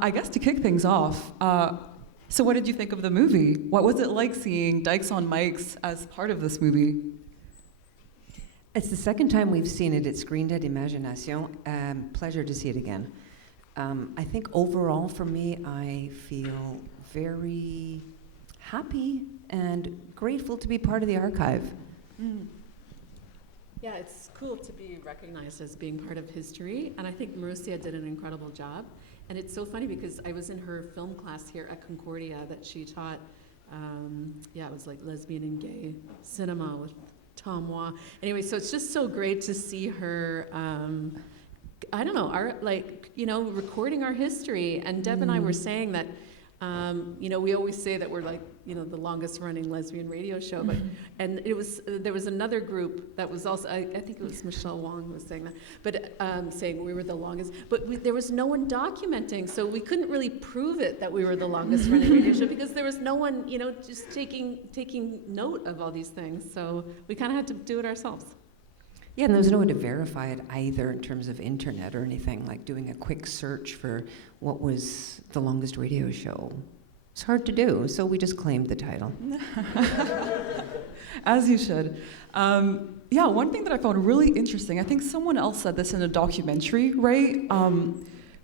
I guess to kick things off, so what did you think of the movie? What was it like seeing Dykes on Mykes as part of this movie? It's the second time we've seen it. It screened at Imagination. Pleasure to see it again. I think overall for me, I feel very happy and grateful to be part of the archive. Mm. Yeah, it's cool to be recognized as being part of history, and I think Marussia did an incredible job. And it's so funny because I was in her film class here at Concordia that she taught, it was like lesbian and gay cinema with Tom Waugh. Anyway, so it's just so great to see her, recording our history. And Deb and I were saying that, we always say that we're like, the longest running lesbian radio show, but, and there was another group that was also, I think it was Michelle Wong who was saying that, but saying we were the longest, but there was no one documenting, so we couldn't really prove it that we were the longest running radio show because there was no one, just taking note of all these things, so we kind of had to do it ourselves. Yeah, and there was no one to verify it either in terms of internet or anything, like doing a quick search for what was the longest radio show. It's hard to do, so we just claimed the title. As you should. One thing that I found really interesting, I think someone else said this in a documentary, right?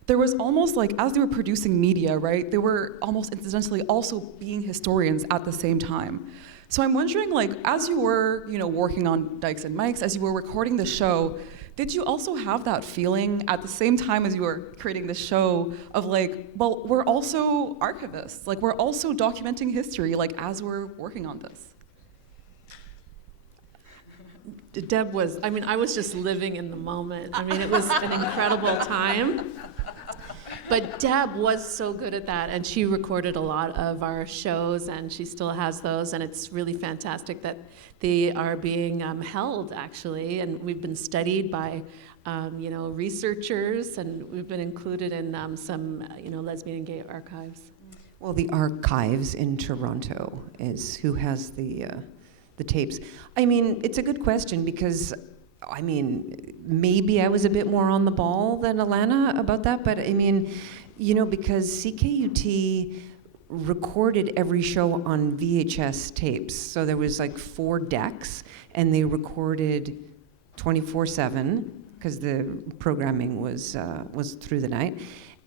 There was almost like, as they were producing media, right, they were almost incidentally also being historians at the same time. So I'm wondering, like, as you were, working on Dykes and Mykes, as you were recording the show, did you also have that feeling at the same time as you were creating the show of like, well, we're also archivists, like we're also documenting history, like as we're working on this? Deb was, I was just living in the moment. It was an incredible time. But Deb was so good at that, and she recorded a lot of our shows, and she still has those, and it's really fantastic that they are being held, actually, and we've been studied by, researchers, and we've been included in some, lesbian and gay archives. Well, the archives in Toronto is who has the tapes. It's a good question because, maybe I was a bit more on the ball than Elana about that, but because CKUT recorded every show on VHS tapes. So there was like 4 decks, and they recorded 24/7 because the programming was through the night.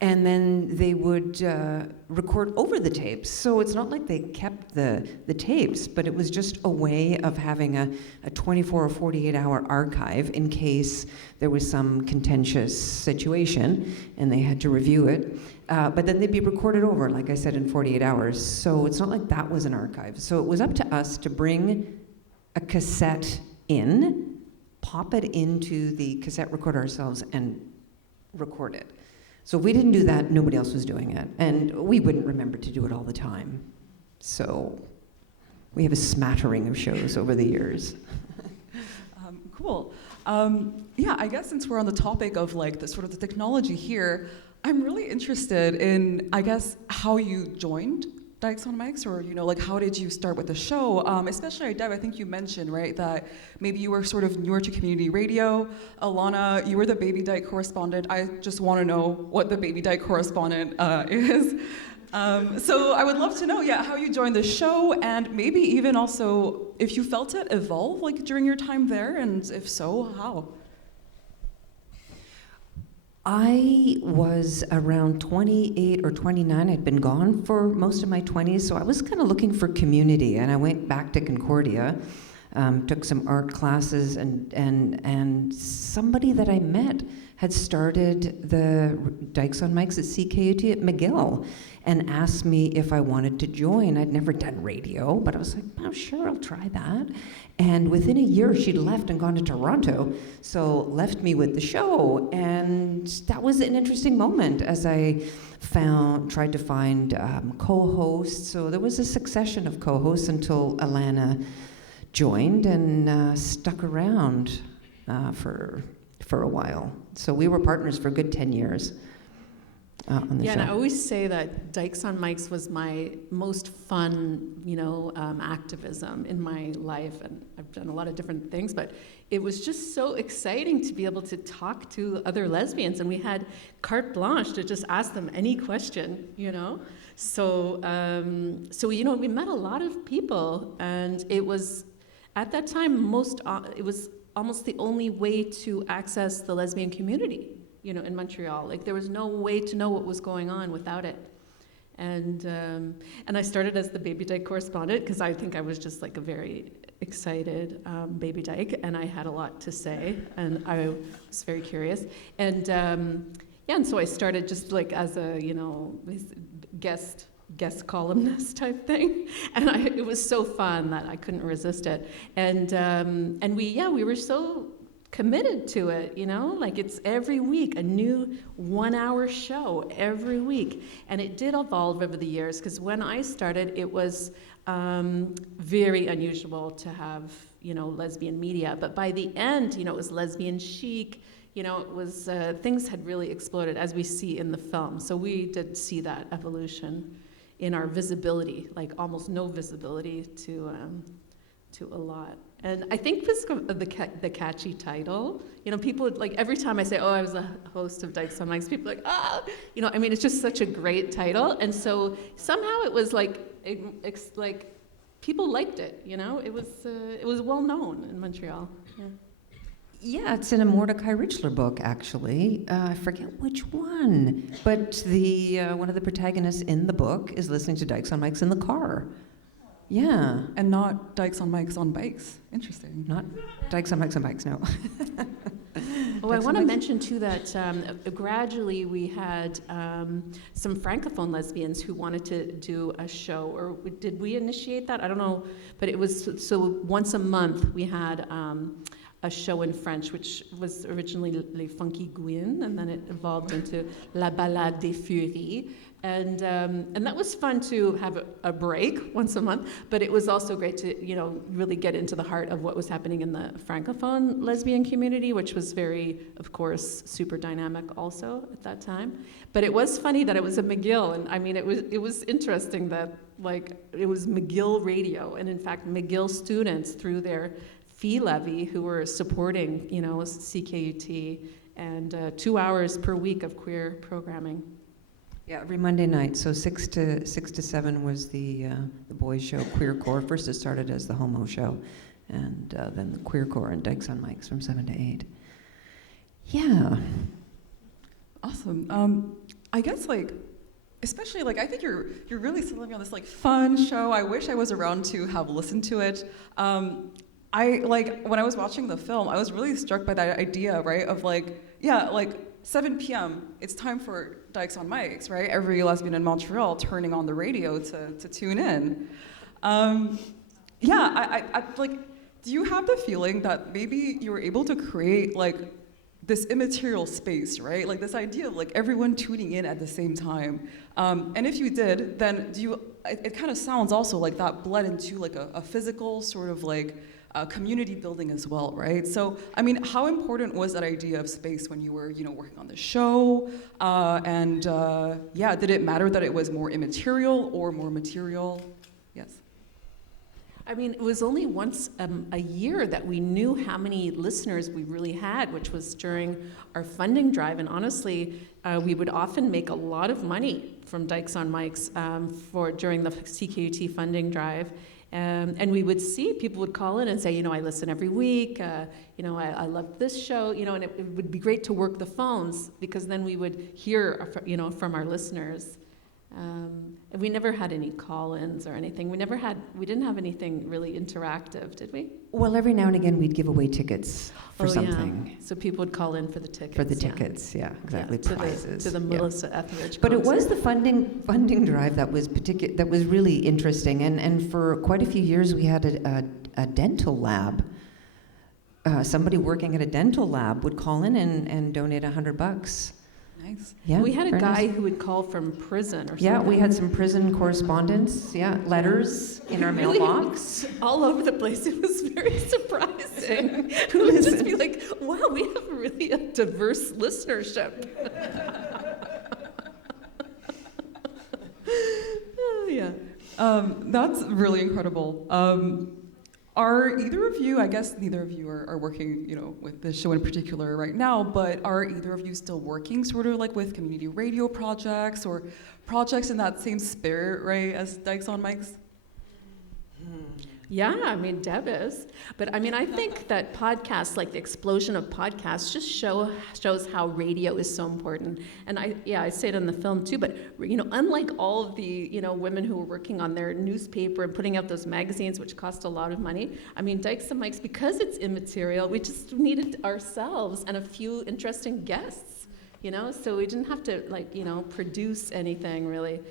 And then they would record over the tapes. So it's not like they kept the tapes, but it was just a way of having a 24 or 48-hour archive in case there was some contentious situation and they had to review it. But then they'd be recorded over, like I said, in 48 hours. So it's not like that was an archive. So it was up to us to bring a cassette in, pop it into the cassette recorder ourselves, and record it. So if we didn't do that, nobody else was doing it. And we wouldn't remember to do it all the time. So we have a smattering of shows over the years. Cool. I guess since we're on the topic of like the sort of the technology here, I'm really interested in, I guess, how you joined Dykes on Mykes, or how did you start with the show? Especially, Deb, I think you mentioned, right, that maybe you were sort of newer to community radio. Elana, you were the Baby Dyke correspondent. I just want to know what the Baby Dyke correspondent is. So I would love to know, how you joined the show, and maybe even also if you felt it evolve like during your time there, and if so, how? I was around 28 or 29. I'd been gone for most of my 20s, so I was kind of looking for community, and I went back to Concordia, took some art classes, and somebody that I met had started the Dykes on Mykes at CKUT at McGill and asked me if I wanted to join. I'd never done radio, but I was like, oh, sure, I'll try that. And within a year, she'd left and gone to Toronto, so left me with the show. And that was an interesting moment as I tried to find co-hosts. So there was a succession of co-hosts until Elana joined and stuck around for a while. So we were partners for a good 10 years. on the Yeah, show. and I always say that Dykes on Mykes was my most fun, activism in my life, and I've done a lot of different things, but it was just so exciting to be able to talk to other lesbians, and we had carte blanche to just ask them any question, So, we met a lot of people, and it was, at that time, it was almost the only way to access the lesbian community, in Montreal. Like, there was no way to know what was going on without it. And I started as the Baby Dyke correspondent because I think I was just like a very excited Baby Dyke, and I had a lot to say, and I was very curious. And and so I started just like as a guest columnist type thing, and it was so fun that I couldn't resist it. And we were so committed to it, like it's every week, a new 1-hour show every week. And it did evolve over the years, because when I started, it was very unusual to have, lesbian media. But by the end, it was lesbian chic, it was, things had really exploded, as we see in the film. So we did see that evolution in our visibility, like almost no visibility to a lot. And I think because of the catchy title, people would, like, every time I say, I was a host of Dykes on Mykes, people are like, it's just such a great title. And so somehow it was like people liked it, it was well known in Montreal. Yeah. Yeah, it's in a Mordecai Richler book, actually. I forget which one, but the one of the protagonists in the book is listening to Dykes on Mykes in the car. Yeah. And not Dykes on Mykes on bikes. Interesting. Not Dykes on Mykes on bikes, no. I want to mention, too, that gradually we had some Francophone lesbians who wanted to do a show, or did we initiate that? I don't know, but it was, so once a month we had a show in French, which was originally Les Funky Gouines, and then it evolved into La Balade des Furies. And that was fun to have a break once a month, but it was also great to, really get into the heart of what was happening in the Francophone lesbian community, which was very, of course, super dynamic also at that time. But it was funny that it was a McGill, and I mean, it was interesting that, like, it was McGill radio, and in fact, McGill students, through their fee levy, who were supporting, CKUT, and 2 hours per week of queer programming. Yeah, every Monday night. So 6 to 7 was the boys' show, Queer Core. First it started as the homo show, and then the Queer Core and Dykes on Mykes from 7 to 8. Yeah. Awesome. I guess, like, especially, like, I think you're really selling me on this, like, fun show. I wish I was around to have listened to it. When I was watching the film, I was really struck by that idea, right, of, like, 7 p.m., it's time for Dykes on Mykes, right? Every lesbian in Montreal turning on the radio to tune in. I like, do you have the feeling that maybe you were able to create, like, this immaterial space, right? Like, this idea of, like, everyone tuning in at the same time. And if you did, then it kind of sounds also like that bled into, like, a physical sort of, like, community building as well, right? So, I mean, how important was that idea of space when you were, working on the show? Did it matter that it was more immaterial or more material? Yes. I mean, it was only once a year that we knew how many listeners we really had, which was during our funding drive. And honestly, we would often make a lot of money from Dykes on Mykes during the CKUT funding drive. And we would see, people would call in and say, I listen every week, I love this show, and it would be great to work the phones, because then we would hear, from our listeners. And we never had any call-ins or anything. We didn't have anything really interactive, did we? Well, every now and again we'd give away tickets for something. Yeah. So people would call in for the tickets. For the tickets, exactly. Prizes. To the Melissa Etheridge. But it was the funding drive that was really interesting, and for quite a few years we had a dental lab. Somebody working at a dental lab would call in and donate $100. Nice. Yeah, we had a guy who would call from prison or something. Yeah, we had some prison correspondence, letters in our mailbox. All over the place. It was very surprising. We would just be like, wow, we have really a diverse listenership. That's really incredible. Are either of you, I guess neither of you are working, with this show in particular right now, but are either of you still working sort of like with community radio projects or projects in that same spirit, right, as Dykes on Mykes? Yeah, I mean, Deb is. But I mean, I think that podcasts, like the explosion of podcasts, just shows how radio is so important. And I say it in the film too, but unlike all of the, women who were working on their newspaper and putting out those magazines, which cost a lot of money, I mean, Dykes and Mykes, because it's immaterial, we just needed ourselves and a few interesting guests, so we didn't have to produce anything really.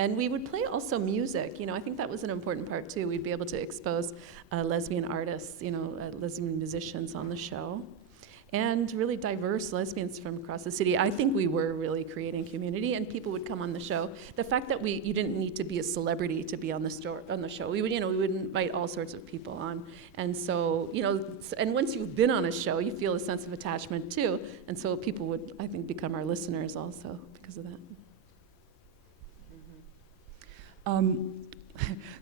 And we would play also music. I think that was an important part too. We'd be able to expose lesbian artists, lesbian musicians on the show, and really diverse lesbians from across the city. I think we were really creating community, and people would come on the show. The fact that you didn't need to be a celebrity to be on the show. We would invite all sorts of people on, and so and once you've been on a show, you feel a sense of attachment too, and so people would, I think, become our listeners also because of that.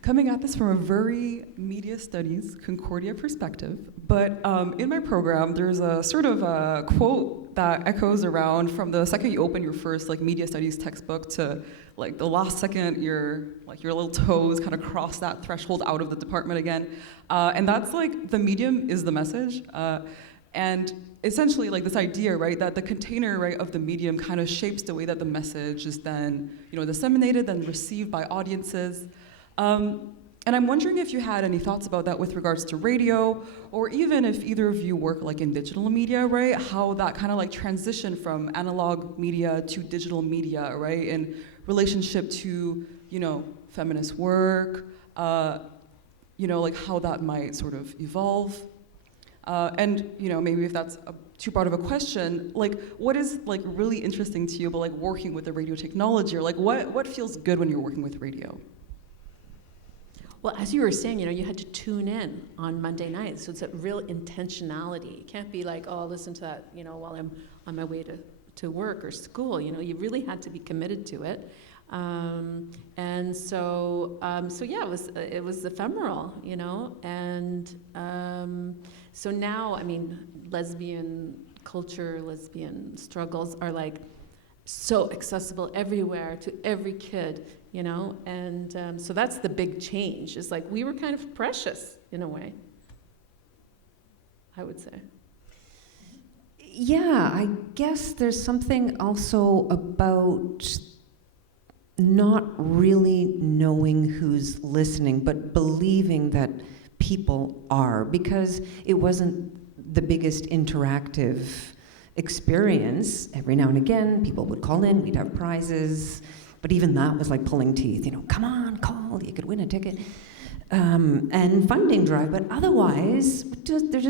Coming at this from a very media studies Concordia perspective, but in my program, there's a sort of a quote that echoes around from the second you open your first media studies textbook to the last second your little toes kind of cross that threshold out of the department again, and that's the medium is the message. And essentially, this idea, right, that the container, right, of the medium kind of shapes the way that the message is then, disseminated, then received by audiences. And I'm wondering if you had any thoughts about that with regards to radio, or even if either of you work in digital media, right, how that kind of transition from analog media to digital media, right, in relationship to, feminist work, how that might sort of evolve. And maybe if that's too part of a question, what is really interesting to you about working with the radio technology, or what feels good when you're working with radio? Well, as you were saying, you had to tune in on Monday nights, so it's a real intentionality. It can't be I'll listen to that, while I'm on my way to work or school. You really had to be committed to it. And so yeah, it was ephemeral, and so now, I mean, lesbian culture, lesbian struggles are so accessible everywhere to every kid, and so that's the big change. Is we were kind of precious in a way, I would say. Yeah, I guess there's something also about not really knowing who's listening, but believing that people are, because it wasn't the biggest interactive experience. Every now and again, people would call in, we'd have prizes, but even that was pulling teeth, come on, call, you could win a ticket. And funding drive, but otherwise, there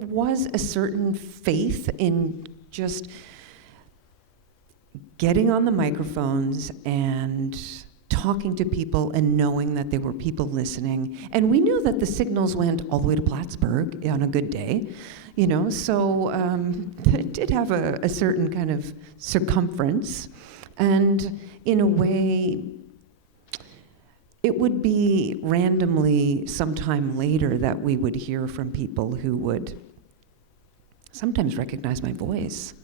was a certain faith in just getting on the microphones and talking to people and knowing that there were people listening. And we knew that the signals went all the way to Plattsburgh on a good day, so it did have a certain kind of circumference. And in a way, it would be randomly sometime later that we would hear from people who would sometimes recognize my voice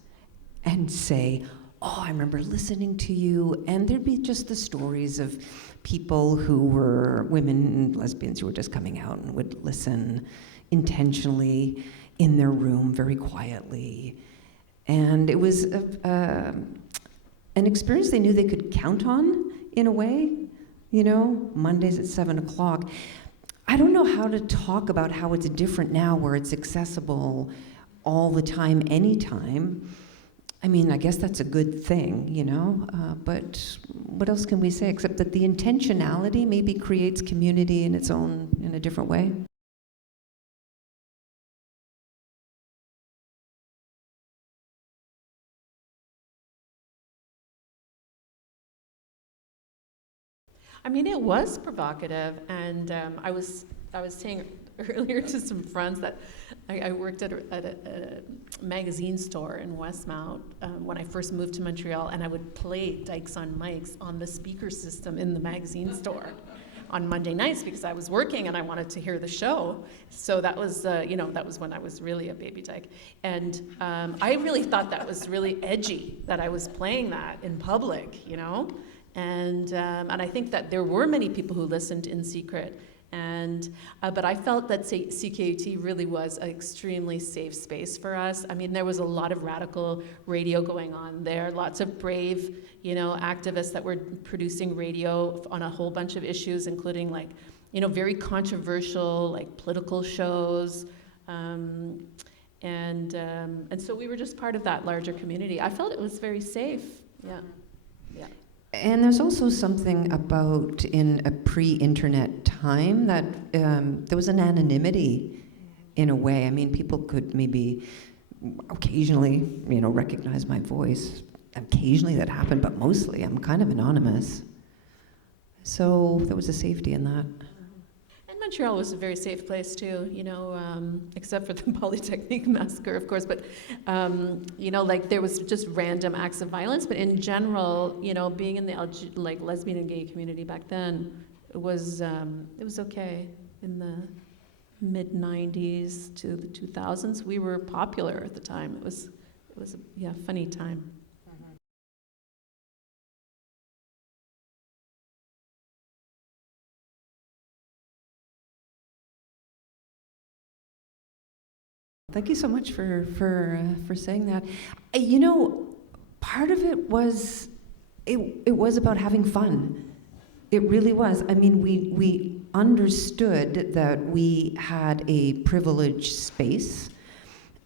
and say, oh, I remember listening to you, and there'd be just the stories of people who were women, lesbians who were just coming out and would listen intentionally in their room very quietly. And it was an experience they knew they could count on in a way, Mondays at 7 o'clock. I don't know how to talk about how it's different now where it's accessible all the time, anytime. I mean, I guess that's a good thing, but what else can we say except that the intentionality maybe creates community in a different way? I mean, it was provocative, and I was saying earlier to some friends that I worked at a magazine store in Westmount when I first moved to Montreal, and I would play Dykes on Mykes on the speaker system in the magazine store on Monday nights because I was working and I wanted to hear the show. So that was, that was when I was really a baby dyke. And I really thought that was really edgy that I was playing that in public, And I think that there were many people who listened in secret. But I felt that CKUT really was an extremely safe space for us. I mean, there was a lot of radical radio going on there, lots of brave, activists that were producing radio on a whole bunch of issues, including very controversial, political shows. And so we were just part of that larger community. I felt it was very safe, yeah. And there's also something about in a pre-internet time that there was an anonymity in a way. I mean, people could maybe occasionally, recognize my voice. Occasionally that happened, but mostly I'm kind of anonymous. So there was a safety in that. And Montreal was a very safe place too, except for the Polytechnique massacre, of course. But there was just random acts of violence. But in general, being in the lesbian and gay community back then, it was okay. In the mid '90s to the 2000s, we were popular at the time. It was a funny time. Thank you so much for saying that. Part of it was it was about having fun. It really was. I mean, we understood that we had a privileged space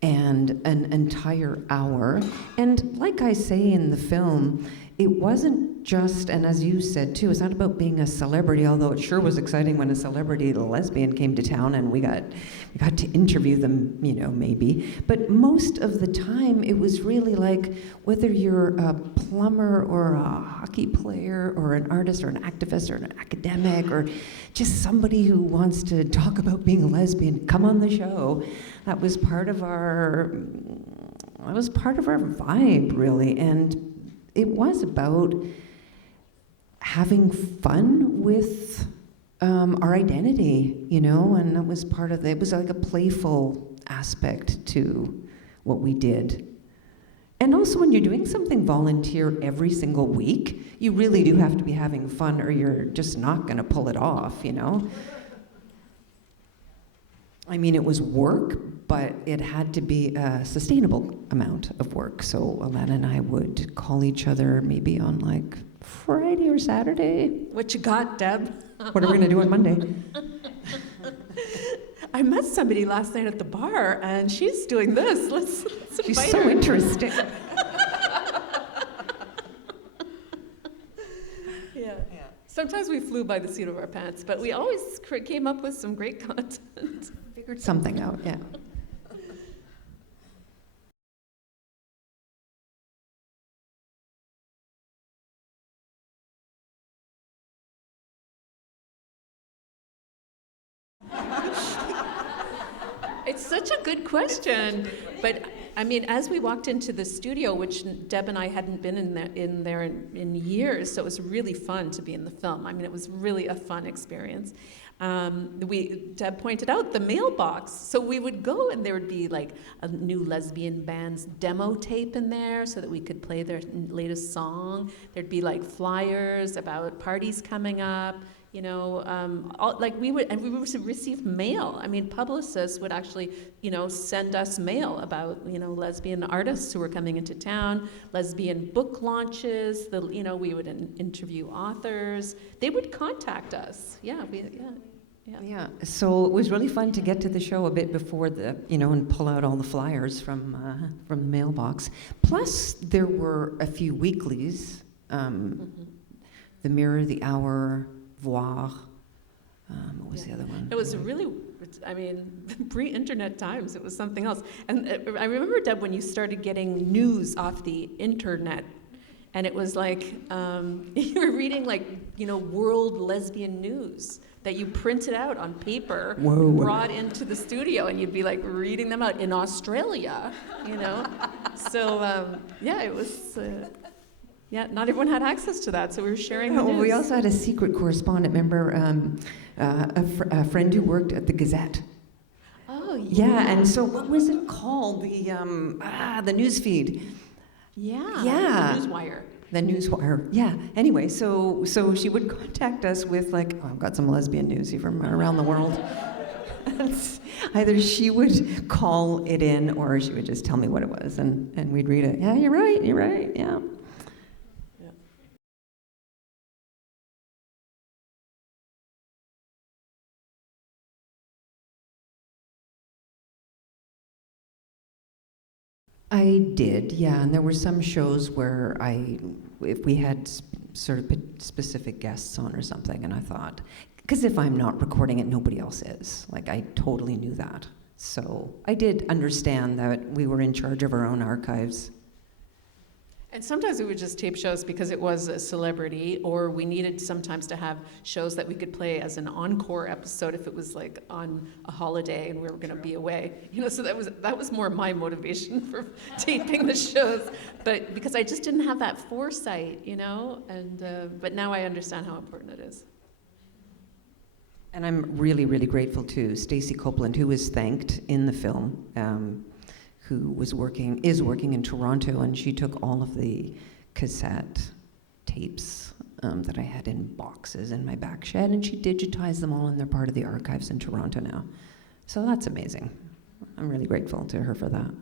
and an entire hour. And like I say in the film, it wasn't just, and as you said too, it's not about being a celebrity, although it sure was exciting when a celebrity lesbian came to town and we got to interview them, maybe. But most of the time it was really whether you're a plumber or a hockey player or an artist or an activist or an academic or just somebody who wants to talk about being a lesbian, come on the show. That was part of our vibe, really. And it was about having fun with our identity, and that was part of it was like a playful aspect to what we did. And also when you're doing something volunteer every single week, you really do have to be having fun or you're just not gonna pull it off, I mean, it was work, but it had to be a sustainable amount of work. So Elana and I would call each other maybe on Friday or Saturday. What you got, Deb? What are we gonna do on Monday? I met somebody last night at the bar, and she's doing this. Let's invite She's so her. interesting. Yeah. Sometimes we flew by the seat of our pants, but we always came up with some great content. Figured something out, yeah. It's such a good question, but I mean, as we walked into the studio, which Deb and I hadn't been in there in years, so it was really fun to be in the film. I mean, it was really a fun experience. Deb pointed out the mailbox, so we would go and there would be a new lesbian band's demo tape in there, so that we could play their latest song. There'd be flyers about parties coming up. We would receive mail. I mean, publicists would actually, send us mail about, lesbian artists who were coming into town, lesbian book launches. We would interview authors. They would contact us. Yeah. So it was really fun to get to the show a bit before and pull out all the flyers from the mailbox. Plus, there were a few weeklies, The Mirror, The Hour, Voir. What was the other one? It was really, pre-internet times, it was something else. And I remember, Deb, when you started getting news off the internet, and it was you were reading world lesbian news. that you printed out on paper, Whoa. brought into the studio, and you'd be like reading them out in Australia, you know? So, yeah, it was, yeah, not everyone had access to that, so we were sharing the news. We also had a secret correspondent, remember, a friend who worked at the Gazette. Oh, Yeah, and so what was it called? The news feed. Yeah. Yeah. The Newswire. The Newswire, yeah. Anyway, so she would contact us with like, oh, I've got some lesbian news here from around the world. Either she would call it in or she would just tell me what it was, and we'd read it. Yeah, you're right, yeah. I did, yeah, and there were some shows where if we had sort of specific guests on or something, and I thought, because if I'm not recording it, nobody else is. Like, I totally knew that. So I did understand that we were in charge of our own archives. And sometimes we would just tape shows because it was a celebrity, or we needed sometimes to have shows that we could play as an encore episode if it was like on a holiday and we were going to be away. You know, so that was more my motivation for taping the shows. But because I just didn't have that foresight, you know, and but now I understand how important it is. And I'm really, really grateful to Stacey Copeland, who was thanked in the film. Who is working in Toronto, and she took all of the cassette tapes that I had in boxes in my back shed, and she digitized them all, and they're part of the archives in Toronto now. So that's amazing. I'm really grateful to her for that.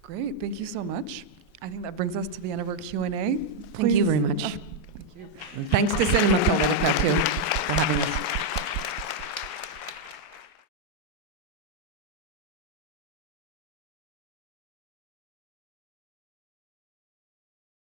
Great, thank you so much. I think that brings us to the end of our Q&A. Thank you very much. Thank you. And thanks to Cinema Politica, too, for having us.